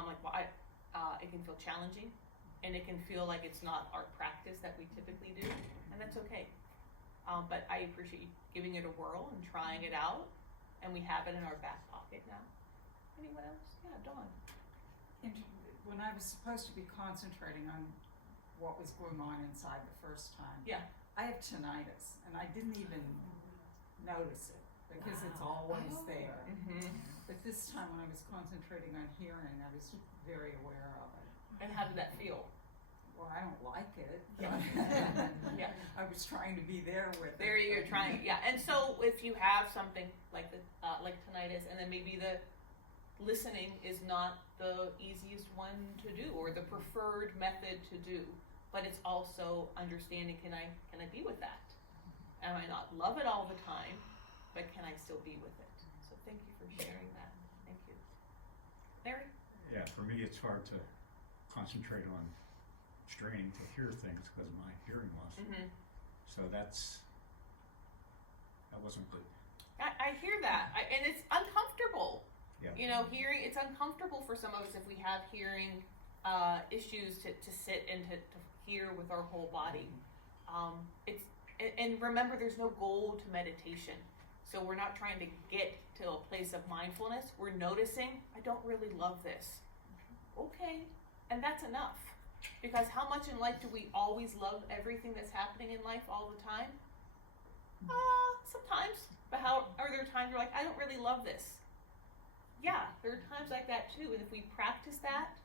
it can feel challenging, and it can feel like it's not our practice that we typically do, and that's okay. But I appreciate you giving it a whirl and trying it out, and we have it in our back pocket now. Anyone else? Yeah, Dawn. When I was supposed to be concentrating on what was going on inside the first time, I have tinnitus, and I didn't even notice it because it's always there. But this time when I was concentrating on hearing, I was very aware of it. And how did that feel? well, I don't like it. Yeah. I was trying to be there with it. There you're trying, yeah. And so if you have something like like tinnitus, and then maybe the listening is not the easiest one to do or the preferred method to do, but it's also understanding, can I be with that? I might not love it all the time, but can I still be with it? So thank you for sharing that. Thank you. Larry? Yeah, for me, it's hard to concentrate on straining to hear things because of my hearing loss. Mm-hmm. So that wasn't good. I hear that, and it's uncomfortable. Yeah. You know, hearing, it's uncomfortable for some of us if we have hearing issues to sit and to hear with our whole body. And remember, there's no goal to meditation. So we're not trying to get to a place of mindfulness. We're noticing, I don't really love this. Okay, and that's enough. Because how much in life do we always love everything that's happening in life all the time? Sometimes. But are there times you're like, I don't really love this? Yeah, there are times like that too. And if we practice that,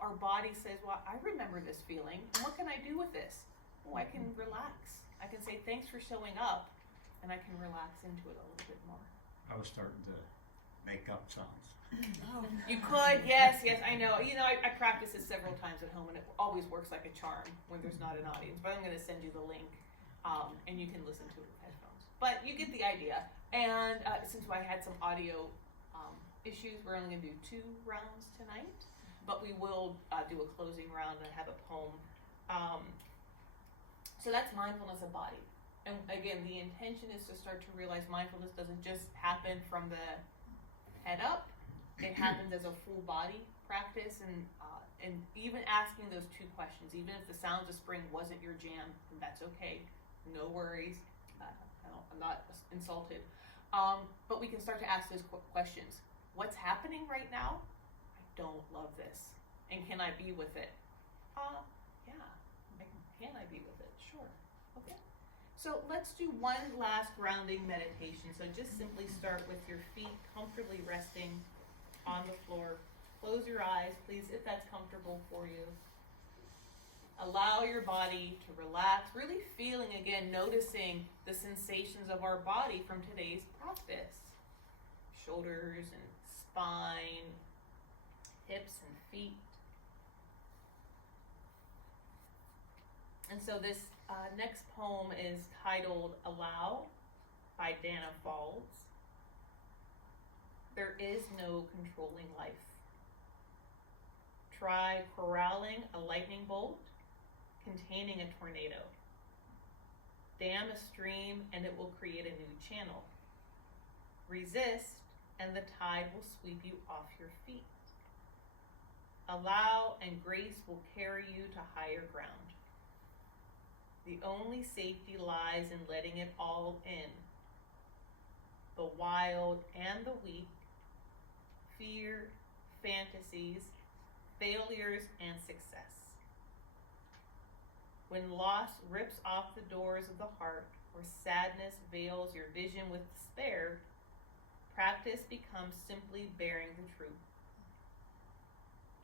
our body says, well, I remember this feeling. And what can I do with this? Oh, I can relax. I can say thanks for showing up, and I can relax into it a little bit more. I was starting to make up sounds. You could, yes, I know. You know, I practice this several times at home, and it always works like a charm when there's not an audience. But I'm going to send you the link, and you can listen to it with headphones. But you get the idea. And since I had some audio issues, we're only going to do 2 rounds tonight. But we will do a closing round and have a poem. So that's mindfulness of body. And again, the intention is to start to realize mindfulness doesn't just happen from the head up. It happens as a full body practice, and even asking those 2 questions, even if the sounds of spring wasn't your jam, that's okay. No worries. I'm not insulted. But we can start to ask those questions. What's happening right now? I don't love this. And can I be with it? Yeah. Can I be with it? Sure. Okay. So let's do one last grounding meditation. So just simply start with your feet comfortably resting on the floor. Close your eyes, please, if that's comfortable for you. Allow your body to relax, really feeling again, noticing the sensations of our body from today's practice. Shoulders and spine, hips and feet. And so this next poem is titled Allow by Dana Falls. There is no controlling life. Try corralling a lightning bolt containing a tornado. Dam a stream and it will create a new channel. Resist and the tide will sweep you off your feet. Allow and grace will carry you to higher ground. The only safety lies in letting it all in. The wild and the weak, fear, fantasies, failures, and success. When loss rips off the doors of the heart, or sadness veils your vision with despair, practice becomes simply bearing the truth.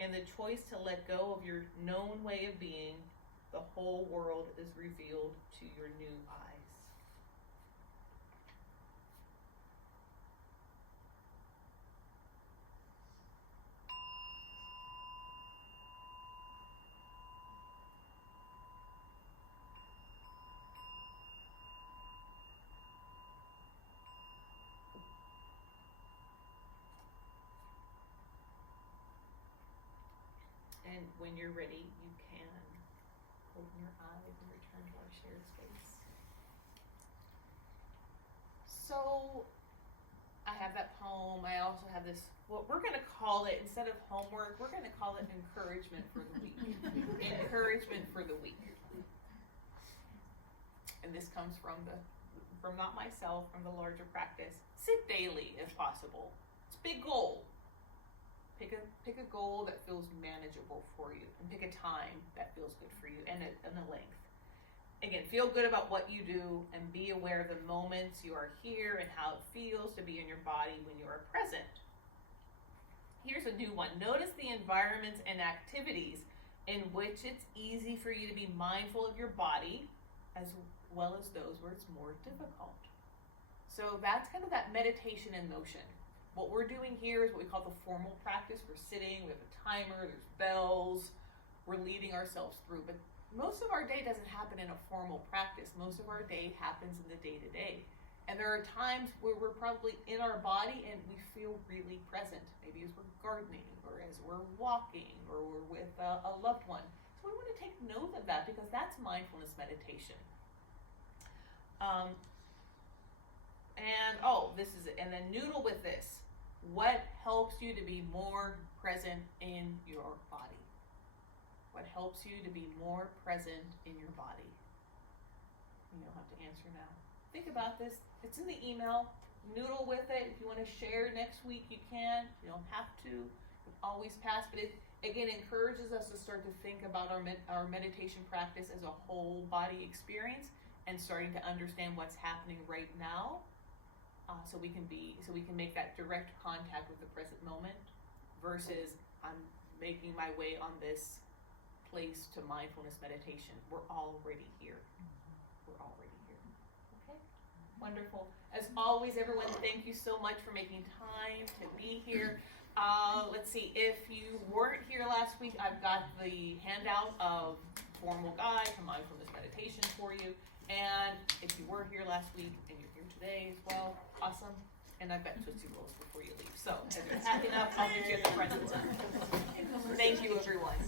In the choice to let go of your known way of being, the whole world is revealed to your new eyes. And when you're ready, you can open your eyes and return to our shared space. So, I have that poem. I also have this, what we're going to call it, instead of homework, we're going to call it encouragement for the week. Encouragement for the week. And this comes from not myself, from the larger practice. Sit daily if possible. It's a big goal. Pick a goal that feels manageable for you, and pick a time that feels good for you, and a length. Again, feel good about what you do, and be aware of the moments you are here and how it feels to be in your body when you are present. Here's a new one. Notice the environments and activities in which it's easy for you to be mindful of your body, as well as those where it's more difficult. So that's kind of that meditation in motion. What we're doing here is what we call the formal practice. We're sitting, we have a timer, there's bells, we're leading ourselves through. But most of our day doesn't happen in a formal practice. Most of our day happens in the day-to-day. And there are times where we're probably in our body and we feel really present. Maybe as we're gardening, or as we're walking, or we're with a loved one. So we want to take note of that, because that's mindfulness meditation. This is it. And then noodle with this. What helps you to be more present in your body? What helps you to be more present in your body? You don't have to answer now. Think about this. It's in the email. Noodle with it. If you want to share next week, you can. You don't have to. You can always pass. But it, again, encourages us to start to think about our meditation practice as a whole body experience, and starting to understand what's happening right now, so we can make that direct contact with the present moment, versus I'm making my way on this place to mindfulness meditation. We're already here. We're already here. Okay, wonderful. As always, everyone, thank you so much for making time to be here. Let's see, if you weren't here last week, I've got the handout of formal guide to mindfulness meditation for you. And if you were here last week and you're here today as well, awesome. And I've got Tootsie Rolls before you leave. So as you're packing up, I'll meet you at the front. Thank you, everyone.